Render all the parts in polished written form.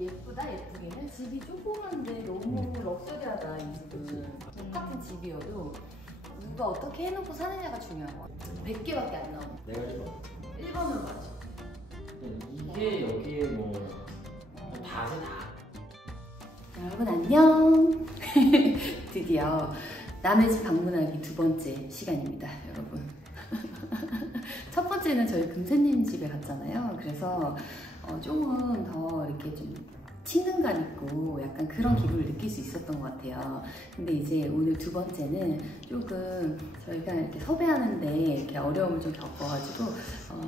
예쁘다 예쁘기는 집이 조그만데 너무 럭셔리하다 이 집은. 똑같은 집이어도 누가 어떻게 해놓고 사느냐가 중요한 것 같아. 100개밖에 안 나오네. 내가 1번. 1번으로 맞아. 이게 여기에 뭐 다지 다. 여러분 안녕. 드디어 남의 집 방문하기 2번째 시간입니다 여러분. 첫 번째는 저희 금세님 집에 갔잖아요. 그래서 조금 더 이렇게 좀 친근감 있고 약간 그런 기분을 느낄 수 있었던 것 같아요. 근데 이제 오늘 2번째는 조금 저희가 이렇게 섭외하는데 이렇게 어려움을 좀 겪어가지고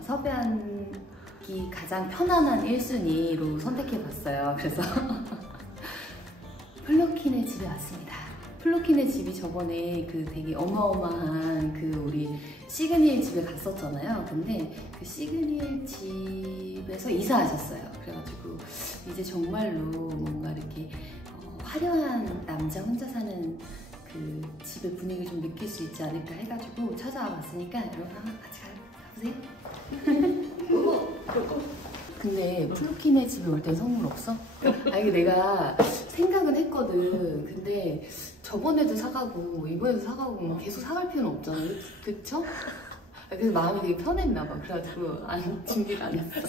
섭외하기 가장 편안한 1순위로 선택해봤어요. 그래서 플로킨의 집에 왔습니다. 플로킨의 집이 저번에 그 되게 어마어마한 그 우리 시그니엘 집에 갔었잖아요. 근데 그 시그니엘 집에서 이사하셨어요. 그래가지고 이제 정말로 뭔가 이렇게 화려한 남자 혼자 사는 그 집의 분위기를 좀 느낄 수 있지 않을까 해가지고 찾아와 봤으니까 여러분 한번 같이 가보세요. 근데 플로킨의 집에 올 땐 선물 없어? 아니 내가 생각은 했거든. 근데 저번에도 사가고 이번에도 사가고 계속 사갈 필요는 없잖아. 그쵸? 그래서 마음이 되게 편했나 봐. 그래가지고 준비를 안 했어.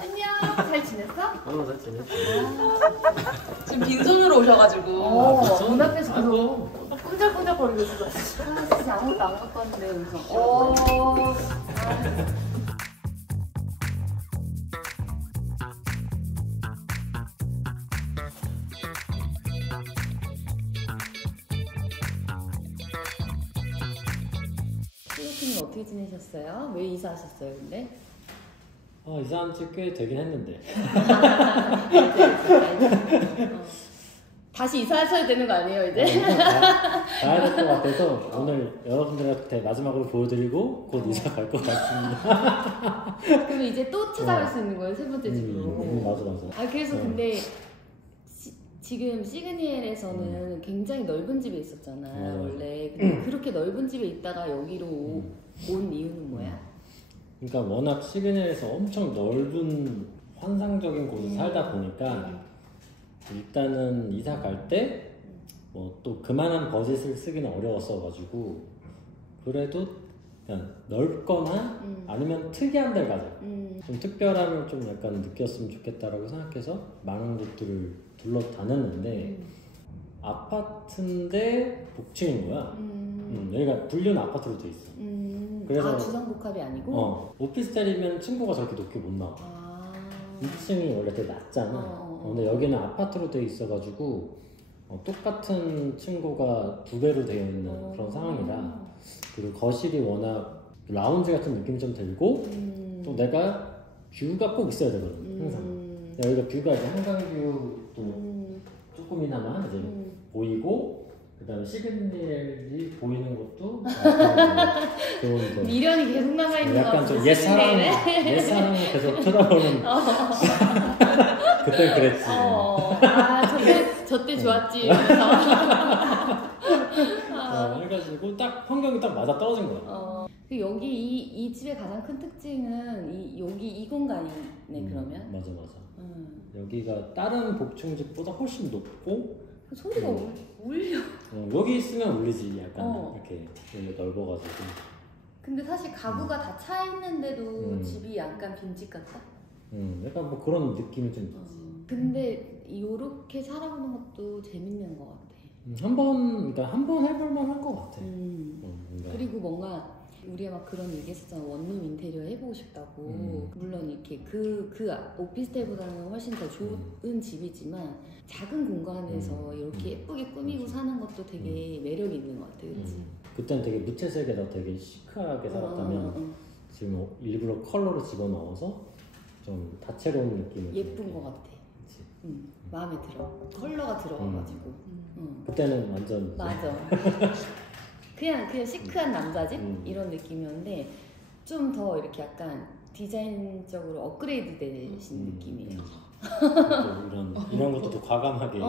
안녕. 잘 지냈어? 잘 지냈어. 지금 빈손으로 오셔가지고 문 앞에서 계속 꼼짝꼼짝거리고 있어서 진짜 아무것도 안 갖고 왔는데 그래서 플로킨은 어떻게 지내셨어요? 왜 이사하셨어요 근데? 이사한 지 꽤 되긴 했는데. 다시 이사하셔야 되는 거 아니에요 이제? 가야 될 것 같아서 오늘 여러분들한테 마지막으로 보여드리고 곧 이사 갈 것 같습니다. 그럼 이제 또 찾아갈 수 있는 거예요 세 번째 집으로? 맞아. 그래서 근데 지금 시그니엘에서는 굉장히 넓은 집에 있었잖아 원래. 근데 그렇게 넓은 집에 있다가 여기로 온 이유는 뭐야? 그러니까 워낙 시그니엘에서 엄청 넓은 환상적인 곳에 살다 보니까 일단은 이사 갈 때 뭐 또 그만한 버짓을 쓰기는 어려웠어가지고 그래도 그냥 넓거나 아니면 특이한 데를 가자. 좀 특별함을 좀 약간 느꼈으면 좋겠다라고 생각해서 많은 곳들을 둘러 다녔는데 아파트인데 복층인 거야. 여기가 불륜 아파트로 돼 있어. 그래서 주상복합이 아니고? 오피스텔이면 층고가 저렇게 높게 못 나와. 2층이 원래 되게 낮잖아. 근데 여기는 아파트로 돼 있어가지고 똑같은 층고가 2배로 되어 있는 그런 상황이라. 그리고 거실이 워낙 라운지 같은 느낌이 좀 들고 또 내가 뷰가 꼭 있어야 되거든 항상. 여기가 뷰가 이제 한강뷰도 조금이나마 이제 보이고 그 다음에 시그니엘이 보이는 것도 좋은 미련이 계속 남아있는 것 같아. 약간 좀 옛사랑을 계속 쳐다보는 그때 그랬지. 저때 좋았지. 그래가지고 딱 환경이 딱 맞아 떨어진 거야. 여기 이 집의 가장 큰 특징은 여기 이 공간이네. 그러면? 맞아. 여기가 다른 복층집보다 훨씬 높고 소리가 울려. 여기 있으면 울리지. 약간 이렇게 넓어가지고. 근데 사실 가구가 다 차 있는데도 집이 약간 빈집 같다? 약간 뭐 그런 느낌이 좀 있지. 근데 이렇게 살아보는 것도 재밌는 것 같아. 그러니까 한번 해볼만 한 것 같아. 그리고 뭔가 우리가 막 그런 얘기했었잖아. 원룸 인테리어 해보고 싶다고. 물론 이렇게 그 오피스텔보다는 훨씬 더 좋은 집이지만 작은 공간에서 이렇게 예쁘게 꾸미고 사는 것도 되게 매력 있는 것 같아. 그렇지? 그때는 되게 무채색에다 되게 시크하게 살았다면 지금 일부러 컬러를 집어넣어서 좀 다채로운 느낌을 예쁜 것 같아. 마음에 들어. 컬러가 들어가가지고. 그때는 완전 맞아. 그냥 시크한 남자집 이런 느낌이었는데 좀 더 이렇게 약간 디자인적으로 업그레이드 되신 느낌이에요. 이런 것도 더 과감하게 이제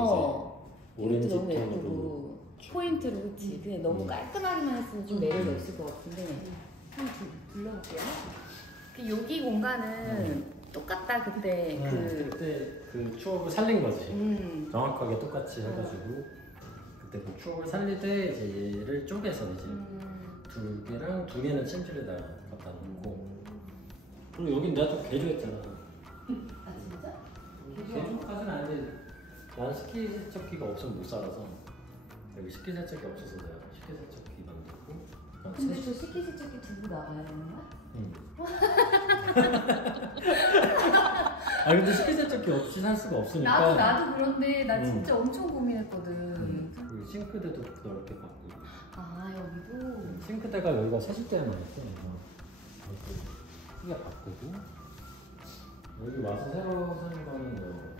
오렌지 톤으로 포인트로 그치. 그냥 너무 깔끔하게만 했으면 좀 매력이 없을 것 같은데 한번 불러볼게요. 여기 공간은 똑같다 그때 그때 그 추억을 살린 거지. 정확하게 똑같이 해가지고 그때 그 추억을 살리되 이제 얘를 쪼개서 이제 두 개는 침실에다 갖다 놓고 그리고 여긴 내가 좀 개조했잖아. 아 진짜? 개조까지는 아닌데 난 식기세척기가 없으면 못 살아서 여기 식기세척기 없어서 내가 식기세척기 만들고. 근데 저 식기세척기 두고 나가야 되는 거야? 응. 아 근데 식기세척기 없이 살 수가 없으니까. 나도 그런데 나 진짜 엄청 고민했거든. 그리고 싱크대도 넓게 바꾸고. 아 여기도? 싱크대가 여기가 세실대만 있어. 크게 바꾸고. 여기 와서 새로 사는 거는 뭐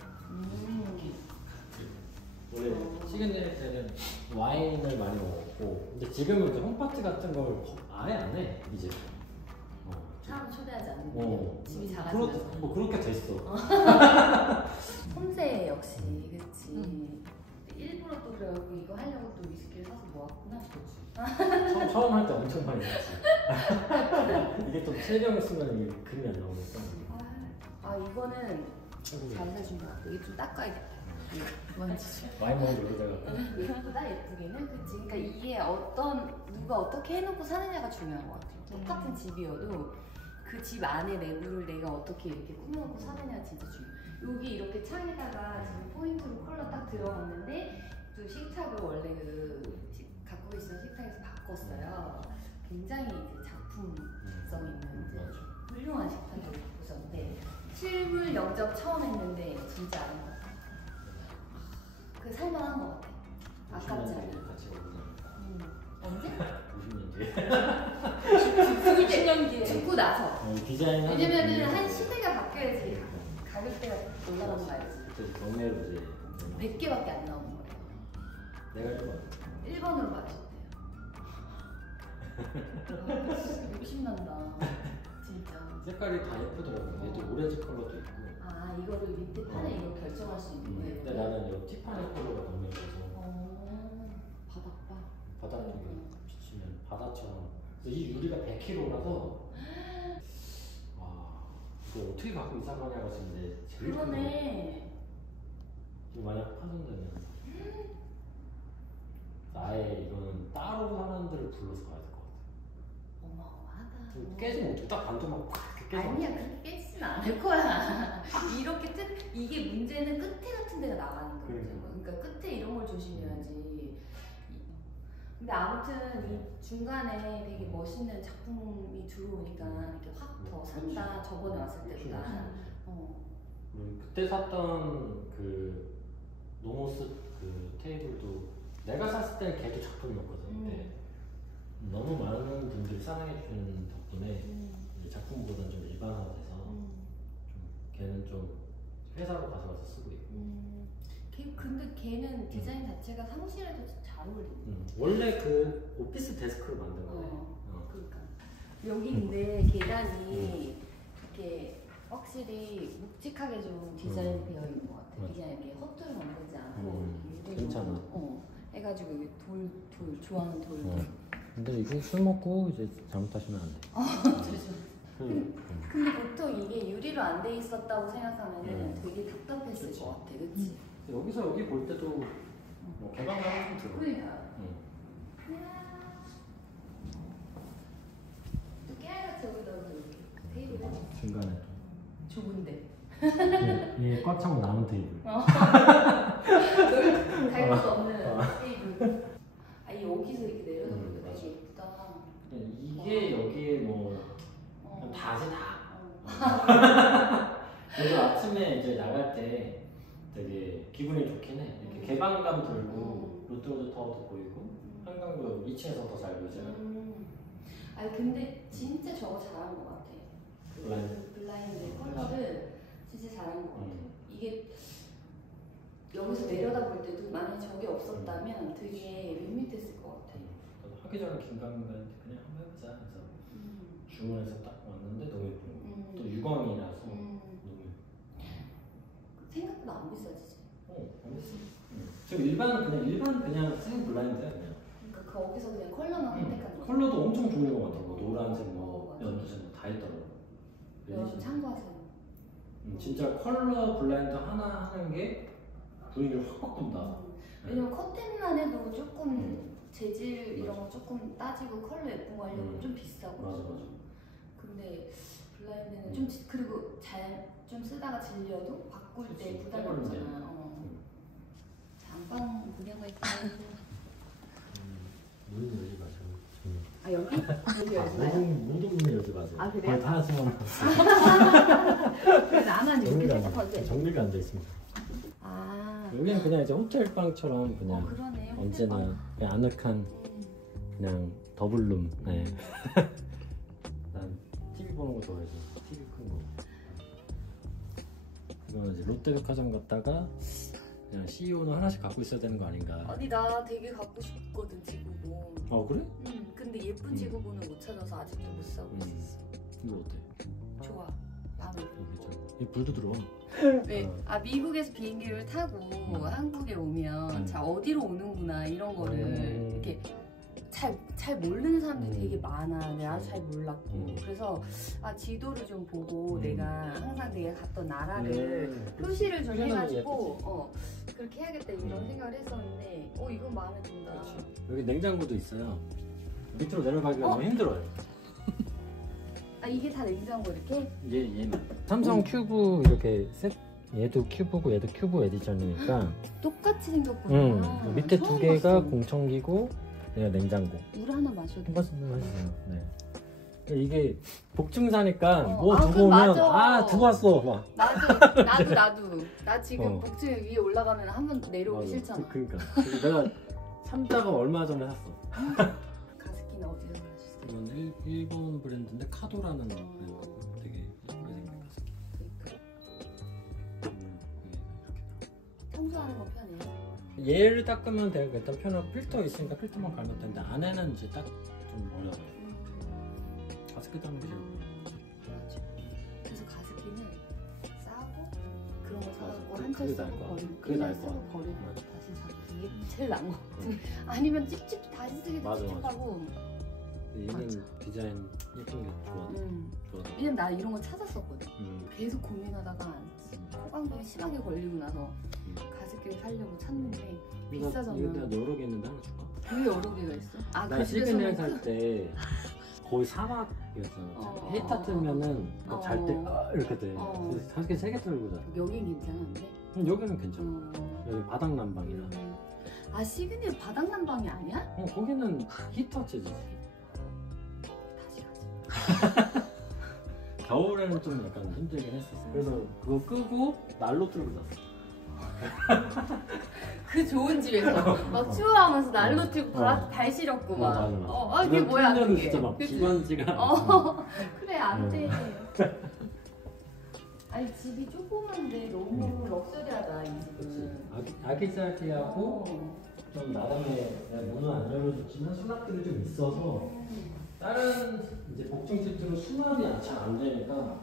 원래 시그니엘 때는 와인을 많이 먹었고 근데 지금은 그 홈파티 같은 걸 아예 안 해 이제. 사람 초대하지 않는데 집이 작아지면서 뭐 그렇게 됐어. 홈세 역시 그치. 일부러 또 그래갖고 이거 하려고 또 위스키를 사서 모았구나. 그렇지. 처음 할 때 엄청 많이 샀지. 이게 또 3병을 쓰면 이게 그림이 안 나오니까. 아 이거는 잘 사준 것 같아. 이게 좀 닦아야겠다. 만지죠. 와인 먹는 여기다가. 예쁘다 예쁘기는 그치. 그러니까 이게 누가 어떻게 해놓고 사느냐가 중요한 것 같아요. 똑같은 집이어도 그 집 안에 내부를 내가 어떻게 이렇게 꾸며놓고 사느냐가 진짜 중요해요. 여기 이렇게 창에다가 지금 포인트로 컬러 딱 들어갔는데 또 식탁을 원래 갖고 계시던 식탁에서 바꿨어요. 굉장히 이제 작품성 있는 이제 훌륭한 식탁으로 바꾸셨는데 실물 영접 처음 했는데 진짜 아닌 것 같아요. 그 살만한 것 같아. 아깝지 않아. 같이 먹으니까. 언제? 50년 뒤에. 죽을 때 죽고 나서. 디자인. 왜냐면은 한 시대가 바뀌어야지 가격대가 올라가는 거 알지? 그때 경매로 이제 100개밖에 안 나오는 거예요. 내가 1번으로 받으셨대요. 욕심난다. 진짜. 색깔이 다 예쁘더라고. 얘도 오렌지 컬러도 있고. 아 이거를 밑에 판에 이거 결정할 수 있는 거예요? 근데 나는 이 티파니 컬러가 너무 예뻐서. 바닥봐. 바닥쪽에 비치면 바다처럼. 그래서 이 유리가 100kg라서. 이거 어떻게 갖고 이사 가냐가 지금 제일 큰 그러네. 지금 만약 파손되면 아예 이거는 따로 사람들을 불러서 가야 될 것 같아. 어마어마하다. 깨지면 어떻게 딱 반도 막 깨져. 아니야 그렇게 깨지진 않을 거야. 이렇게 이게 문제는 끝에 같은 데가 나가는 거죠. 그러니까 끝에 이런 걸 조심해야지. 근데 아무튼 이 중간에 되게 멋있는 작품이 들어오니까 이렇게 확 더 산다. 저번에 왔을 때보다. 그때 샀던 그 노모스 그 테이블도 내가 샀을 때는 걔도 작품이었거든. 근데 너무 많은 분들이 사랑해주는 덕분에 이제 작품보다는 좀 일반화돼서 좀 걔는 좀 회사로 가져가서 쓰고 있고. 근데 걔는 디자인 자체가 사무실에도 잘 어울리네. 원래 그 오피스 데스크로 만든 거네. 그러니까 여기 근데 계단이 이렇게 확실히 묵직하게 좀 디자인 되어 있는 것 같아. 그냥 이렇게 헛돌 만들지 않고 괜찮아. 해가지고 여기 돌 좋아하는 돌. 근데 이거 술 먹고 이제 잘못하시면 안 돼. 근데 보통 이게 유리로 안 돼 있었다고 생각하면은 되게 답답했을 것 같아, 그치? 여기서 여기 볼 때도 뭐 개방감이 좀 들어. 그러니까. 또 깨알같이 여기다 이렇게 테이블에 중간에 좁은데. 얘 꽉 차고 남은 테이블. 갈 수 없는 테이블. 여기서 이렇게 내려다보니까 되게 예쁘다. 이게 여기에 뭐 다지 다. 그래서 아침에 이제 나갈 때 되게 기분이 좋긴 해. 이렇게 개방감 들고 롯데월드 타워도 보이고 한강도 2층에서 더 잘 보이잖아. 근데 진짜 저거 잘한 것 같아. 블라인드 컬러를 진짜 잘한 것 같아. 이게 여기서 내려다볼 때도 만약 저게 없었다면 되게 밋밋했을 것 같아. 하기 전에 김강민한테 그냥 한번 해보자 해서 주문해서 딱 왔는데 너무 예쁜 거. 또 유광이라서 너무 생각보다 안 비싸지지? 안 비싸. 지금 일반 그냥 생 블라인드야. 거기서 그냥 컬러만 선택하는 거. 컬러도 엄청 종류가 많더라고. 노란색, 뭐 연두색 뭐 다 있더라고. 여러분 참고하세요. 진짜 컬러 블라인드 하나 하는 게 분위기를 확 바꾼다. 왜냐면 커튼만 해도 조금 재질 이런 거 조금 따지고 컬러 예쁜 거 하려면 좀 비싸고. 맞아. 근데 블라인드는 좀 그리고 잘 좀 쓰다가 질려도 바꿀 때 부담이 없잖아. 안방 구경 갈게요. 문을 열지 마세요. 아 여기? 여기 열지 마요? 모든 문을 열지 마세요. 아 그래요? 다 숨어놨어요. 나만 이렇게 생각하는데. 정리가 안 돼 있습니다. 아 여기는 그냥 이제 호텔 방처럼 그냥 그러네. 언제나 그냥 아늑한 그냥 더블룸. 네. 난 TV 보는 거 좋아해서 TV 큰 거. 이거는 이제 롯데백화점 갔다가 그냥 CEO는 하나씩 갖고 있어야 되는 거 아닌가. 아니 나 되게 갖고 싶거든 지구본. 아 그래? 응. 근데 예쁜 지구본을 못 찾아서 아직도 못 사고 있어. 이거 어때? 좋아. 마음에 들어. 이 불도 들어와. 네. 아 미국에서 비행기를 타고 한국에 오면 자 어디로 오는구나 이런 거를 이렇게 잘 모르는 사람들이 되게 많아. 내가 잘 몰랐고 그래서 아 지도를 좀 보고 내가 항상 내가 갔던 나라를 표시를 좀 해가지고 그렇게 해야겠다 이런 생각을 했었는데 이거 마음에 든다. 여기 냉장고도 있어요. 밑으로 내려가기가 너무 힘들어요. 아 이게 다 냉장고 이렇게? 얘는 삼성 큐브 이렇게 셋. 얘도 큐브고 얘도 큐브 에디션이니까 똑같이 생겼구나. 밑에 두 개가 공청기고 얘가 냉장고. 물 하나 마셔도 돼? 마시세요. 네. 이게 복층사니까 뭐 아, 두고 오면 맞아. 두고 왔어 막. 나도 나 지금 복층 위에 올라가면 한 번 내려오기 싫잖아. 그러니까 그래서 내가 참다가 얼마 전에 샀어. 가습기는 어디서 사셨어요? 이건 일본 브랜드인데 카도라는 브랜드고 되게 예쁘게 생긴 가습기. 청소하는 거 편해요? 얘를 닦으면 되고 일단 편하고 필터 있으니까 필터만 갈면 되는데 안에는 이제 딱 좀 어려워요. 가습기 닦는 게 제일 맞아. 그래서 가습기는 싸고 그런 거 사갖고 그게 한철 쓰고 나을 것 같아. 버리고 그게 나을 것 쓰고 같아. 버리고 맞아. 다시 사고 이게 제일 나은 거 같아. 아니면 찝찝 다시 쓰기도 맞아, 찝찝하고. 얘는 맞아. 디자인 예쁜 게 좋아. 좋아. 왜냐면 나 이런 거 찾았었거든. 계속 고민하다가 호감도 심하게 걸리고 나서 가습기를 사려고 찾는데 비싸잖아. 이거 내가 여러 개 있는데 하나 줄까? 왜 여러 개가 있어? 아, 나 시그널 살 때 거의 사막이었잖아. 히터 뜨면은 잘 때 이렇게 돼. 그래서 사실 3개 들고 자. 여긴 괜찮은데? 여기는 괜찮아. 여기 바닥 난방이라. 아 시그널 바닥 난방이 아니야? 거기는 히터 체제. 다시 가자. 겨울에는 좀 약간 힘들긴 했었어. 그래서 그거 끄고 난로 틀고 잤어. 그 좋은 집에서 막 추워하면서 난로 틀고 발 시렸고 막. 맞아. 그게 뭐야 그게. 진짜 막 기관지가. 그래 안 돼. 아니 집이 조그만데 너무 럭셔리하다 이 집은. 아기자기하고 좀 나름의 문은 안 열어줬지만 수납들이 좀 있어서 다른 이제 복층 집들은 수납이 잘 안 되니까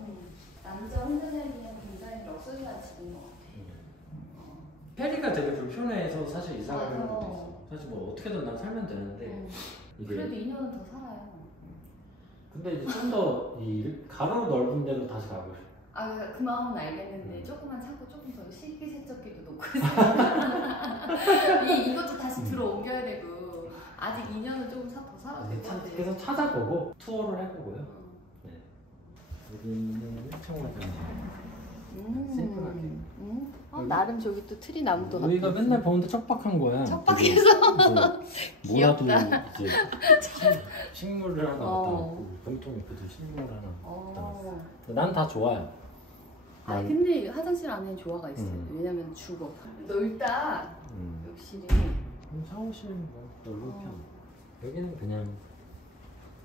남자 혼자 살기엔 굉장히 럭셔리한 집인 것 같아. 페리가 되게 불편해서 사실 이사 가는 것도 있어. 사실 뭐 어떻게든 난 살면 되는데 이게 그래도 2년은 더 살아요. 근데 이제 좀 더 이 가로 넓은 데로 다시 가고 싶어. 아, 그 마음은 알겠는데 조금만 참고 조금 더 식기세척기도 놓고 이것도 다시 들어 옮겨야 되고 아직 2년은 조금 더 살아도 될 것 같아. 그래서 찾아보고 투어를 해보고요. 네. 여기는 1층 화장실. 심플하게. 나름 저기 또 트리 나무도 우리가 맨날 보는데 척박한 거야. 척박해서 뭐라도 이제 식물을 하나 갖다 놓고 병통 있거든. 식물을 하나 갖다 놨어. 난 다 좋아요. 아 근데 화장실 안에 조화가 있어요. 왜냐면 죽어. 넓다. 욕실이. 샤워실은 뭐 넓은 편. 여기는 그냥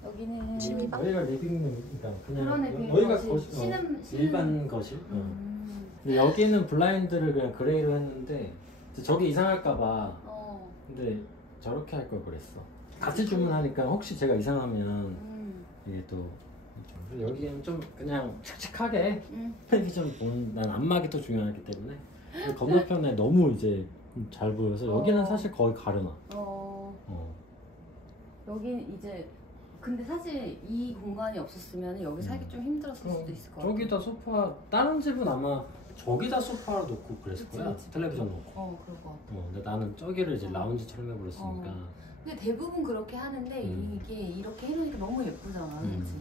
여기는 여기가 리빙룸이니까 그냥 그러네, 여기가 거실. 거실, 쉬는 일반 거실. 근데 여기는 블라인드를 그냥 그레이로 했는데 저기 이상할까봐. 근데 저렇게 할 걸 그랬어. 같이 주문하니까 혹시 제가 이상하면 이게 또 여기는 좀 그냥 칙칙하게 편히 좀 보는. 난 안막이 또 중요하기 때문에 건너편에 너무 이제 잘 보여서 여기는 사실 거의 가려놔. 여기 이제 근데 사실 이 공간이 없었으면 여기 살기 좀 힘들었을 수도 있을 것 같아. 저기다 소파, 다른 집은 아마 저기다 소파를 놓고 그랬을 그치, 거야. 그치. 텔레비전 놓고. 그럴 것 같아. 근데 나는 저기를 이제 라운지처럼 해버렸으니까. 근데 대부분 그렇게 하는데 이게 이렇게 해놓으니까 너무 예쁘잖아, 그렇지?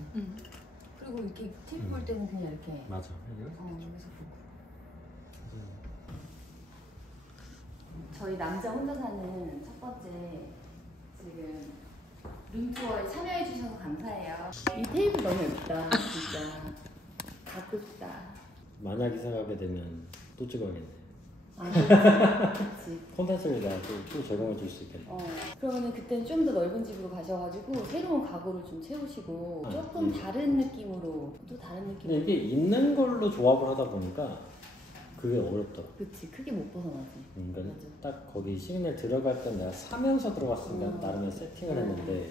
그리고 이렇게 TV 볼 때는 그냥 이렇게. 맞아. 그래서 보고. 저희 남자 혼자 사는 첫 번째 지금 룸투어에 참여해 주셔서 감사해요. 이 테이블 너무 예쁘다, 진짜. 갖고 싶다. 만약 이사 가게 되면 또 찍어야겠네. 그렇지. 콘텐츠를 내가 또 제공해 줄 수 있겠네. 그러면 그때는 좀 더 넓은 집으로 가셔가지고 새로운 가구를 좀 채우시고 조금 네. 다른 느낌으로 또 다른 느낌으로. 근데 이게 있는 걸로 조합을 하다 보니까 그게 어렵더라. 그치, 크게 못 벗어나지. 그러니까 맞아. 딱 거기 시그널 들어갈 때 내가 사면서 들어갔으니까 나름의 세팅을 했는데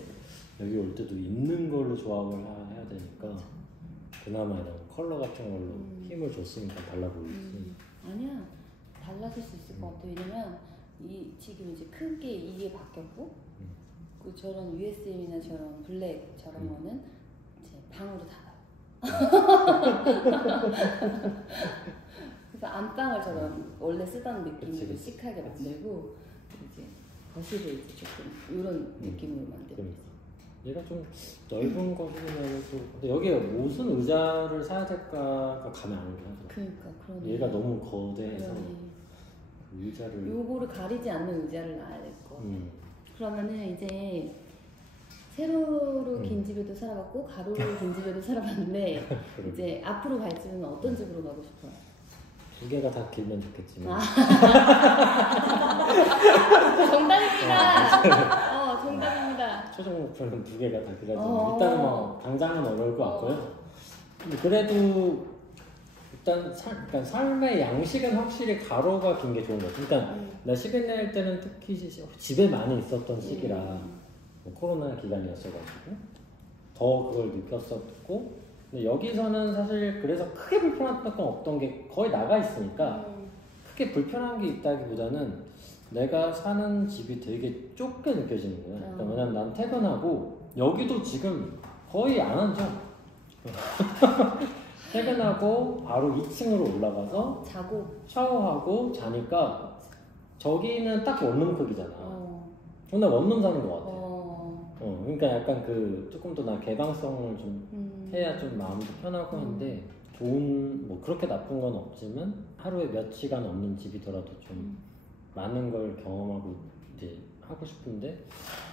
여기 올 때도 있는 걸로 조합을 해야 되니까 그나마 이런 컬러 같은 걸로 힘을 줬으니까 달라 보이지. 아니야, 달라질 수 있을 것 같아. 왜냐면 이 지금 이제 크게 이게 바뀌었고 그 저런 USM이나 저런 블랙 저런 거는 이제 방으로 닫아요. 그래서 안방을 저런 원래 쓰던 느낌으로 그치. 시크하게 만들고 이제 거실을 이제 조금 이런 느낌으로 만들고. 그러니까. 얘가 좀 넓은 거면 또 근데 여기에 무슨 의자를 사야 될까가 감이 안 오긴 하더라. 그러니까 그러네. 얘가 너무 거대해서 그러네. 그 의자를 요거를 가리지 않는 의자를 놔야 될 거. 그러면은 이제 세로로 긴 집에도 살아봤고 가로로 긴 집에도 살아봤는데 이제 앞으로 갈 집은 어떤 집으로 가고 싶어요? 두 개가 다 길면 좋겠지만 정답입니다. 정답입니다. 최종 목표는 두 개가 다 길어지면 일단은 뭐 당장은 어려울 것 같고요. 근데 그래도 일단 그러니까 삶의 양식은 확실히 가로가 긴 게 좋은 것 같아요. 일단 나 시그널 때는 특히 집에 많이 있었던 시기라 뭐 코로나 기간이었어가지고 더 그걸 느꼈었고 근데 여기서는 사실 그래서 크게 불편했던 건 없던 게 거의 나가 있으니까 크게 불편한 게 있다기보다는 내가 사는 집이 되게 좁게 느껴지는 거야. 그러니까 왜냐면 난 퇴근하고 여기도 지금 거의 안 앉아. 퇴근하고 바로 2층으로 올라가서 자고 샤워하고 자니까 저기는 딱 원룸 크기잖아. 근데 원룸 사는 것 같아. 그러니까 약간 그 조금 더 나 개방성을 좀 해야 좀 마음도 편하고 한데 좋은 뭐 그렇게 나쁜 건 없지만 하루에 몇 시간 없는 집이더라도 좀 많은 걸 경험하고 이제 하고 싶은데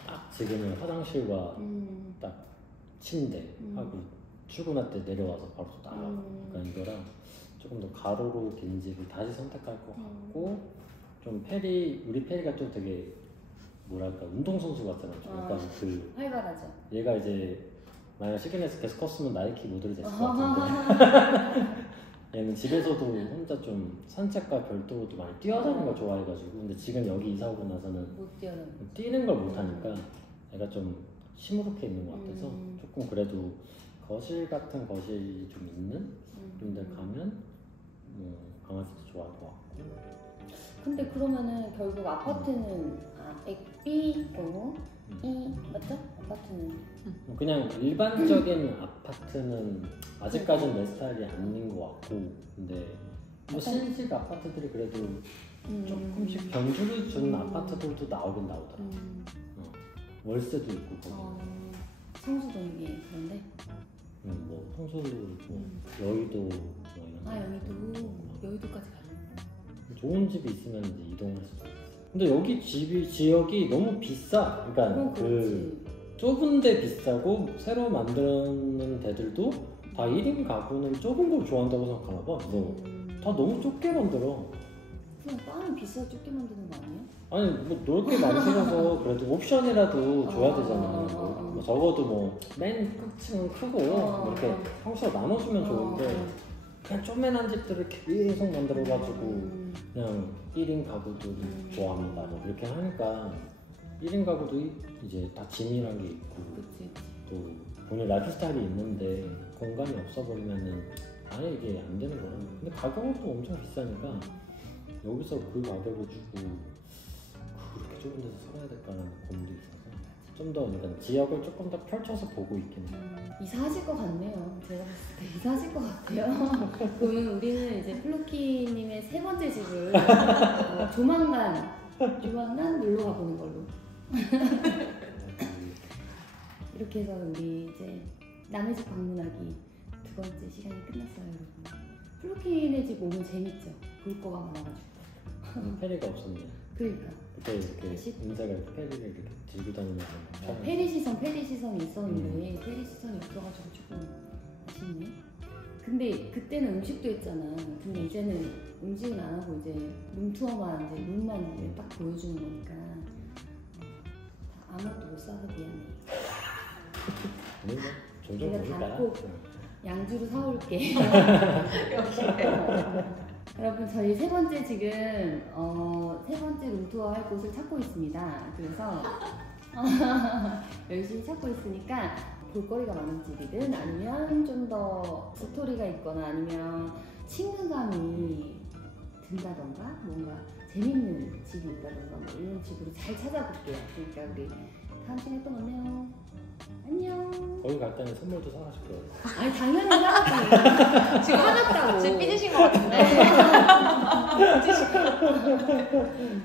딱 지금은 화장실과 딱 침대 하고 출근할 때 내려와서 바로 또 나가고 그러니까 이거랑 조금 더 가로로 긴 집을 다시 선택할 것 같고 좀 우리 페리가 좀 되게 뭐랄까 운동선수 같잖아. 약간 그 활발하죠. 얘가 이제 만약 시그널에서 계속 컸으면 나이키 모델이 됐을 것 같은데 얘는 집에서도 혼자 좀 산책과 별도로 많이 뛰어다니는 걸 좋아해가지고 근데 지금 여기 이사 오고 나서는 못 뛰어다니. 뛰는 걸 못하니까 얘가 좀 시무룩해 있는 것 같아서 조금 그래도 거실 같은 거실이 좀 있는 그런 데 가면 뭐 강아지도 좋아할 것 같고 근데 그러면은 결국 아파트는 B고 E 맞죠? 아파트는 그냥 일반적인 아파트는 아직까지는 내 스타일이 아닌 것 같고 근데 뭐 신식 아파트들이 그래도 조금씩 변주를 주는 아파트들도 나오긴 나오더라. 월세도 있고 거기. 성수동이 그런데? 뭐 성수도 있고 여의도 뭐 이런. 여의도까지 가요. 좋은 집이 있으면 이제 이동할 수도 있어. 근데 여기 지역이 너무 비싸. 그러니까 그 좁은 데 비싸고 새로 만드는 데들도 다 1인 가구는 좁은 걸 좋아한다고 생각하나 봐. 그래서 다 너무 좁게 만들어. 그냥 땅은 비싸 좁게 만드는 거 아니에요? 아니 뭐 넓게 만들어서 그래도 옵션이라도 줘야 되잖아. 뭐 적어도 뭐 맨 끝층은 크고 이렇게 평소에 나눠주면 좋은데 그냥 쪼매난 집들을 계속 만들어가지고 그냥 1인 가구도 좋아합니다 뭐 이렇게 하니까 1인 가구도 이제 다 짐이란 게 있고 또 본인 라이프 스타일이 있는데 공간이 없어버리면은 아예 이게 안 되는 거야. 근데 가격은 또 엄청 비싸니까 여기서 그 가격을 주고 그렇게 좁은 데서 살아야 될까라는 고민도 있어서 좀 더 그러니까 지역을 조금 더 펼쳐서 보고 있긴 해요. 이사하실 것 같네요. 제가 봤을 때 이사하실 것 같아요. 그러면 우리는 이제 플로키님의 세 번째 집을 조만간 놀러 가보는 걸로. 이렇게 해서 우리 이제 남의 집 방문하기 두 번째 시간이 끝났어요, 여러분. 플로키네 집 오면 재밌죠? 볼 거가 많아가지고. 페리가 없었네. 그러니까. 그때 이렇게 은사가 페리를 이렇게 들고 다니면서 페리 시선이 있었는데 페리 시선이 없어가지고 조금 아쉽네. 근데 그때는 음식도 했잖아. 근데 이제는 음식은 안 하고 이제 룸투어만 이제 룸만 이제 딱 보여주는 거니까 아무것도 못 사서 미안해. 아니 뭐 종종 내가 보니까 다 꼭 양주로 사올게. 여러분 저희 세 번째 지금 세 번째 룸투어 할 곳을 찾고 있습니다. 그래서 열심히 찾고 있으니까 볼거리가 많은 집이든 아니면 좀 더 스토리가 있거나 아니면 친근감이 든다던가 뭔가 재밌는 집이 있다던가 뭐 이런 집으로 잘 찾아볼게요. 그러니까 우리 다음 시간에 또 만나요. 안녕. 거기 갈 때는 선물도 사가실 거예요. 아니 당연히 사갔지. 지금 사갔다고. 지금 삐지신 것 같은데. 삐지신 것 같은데.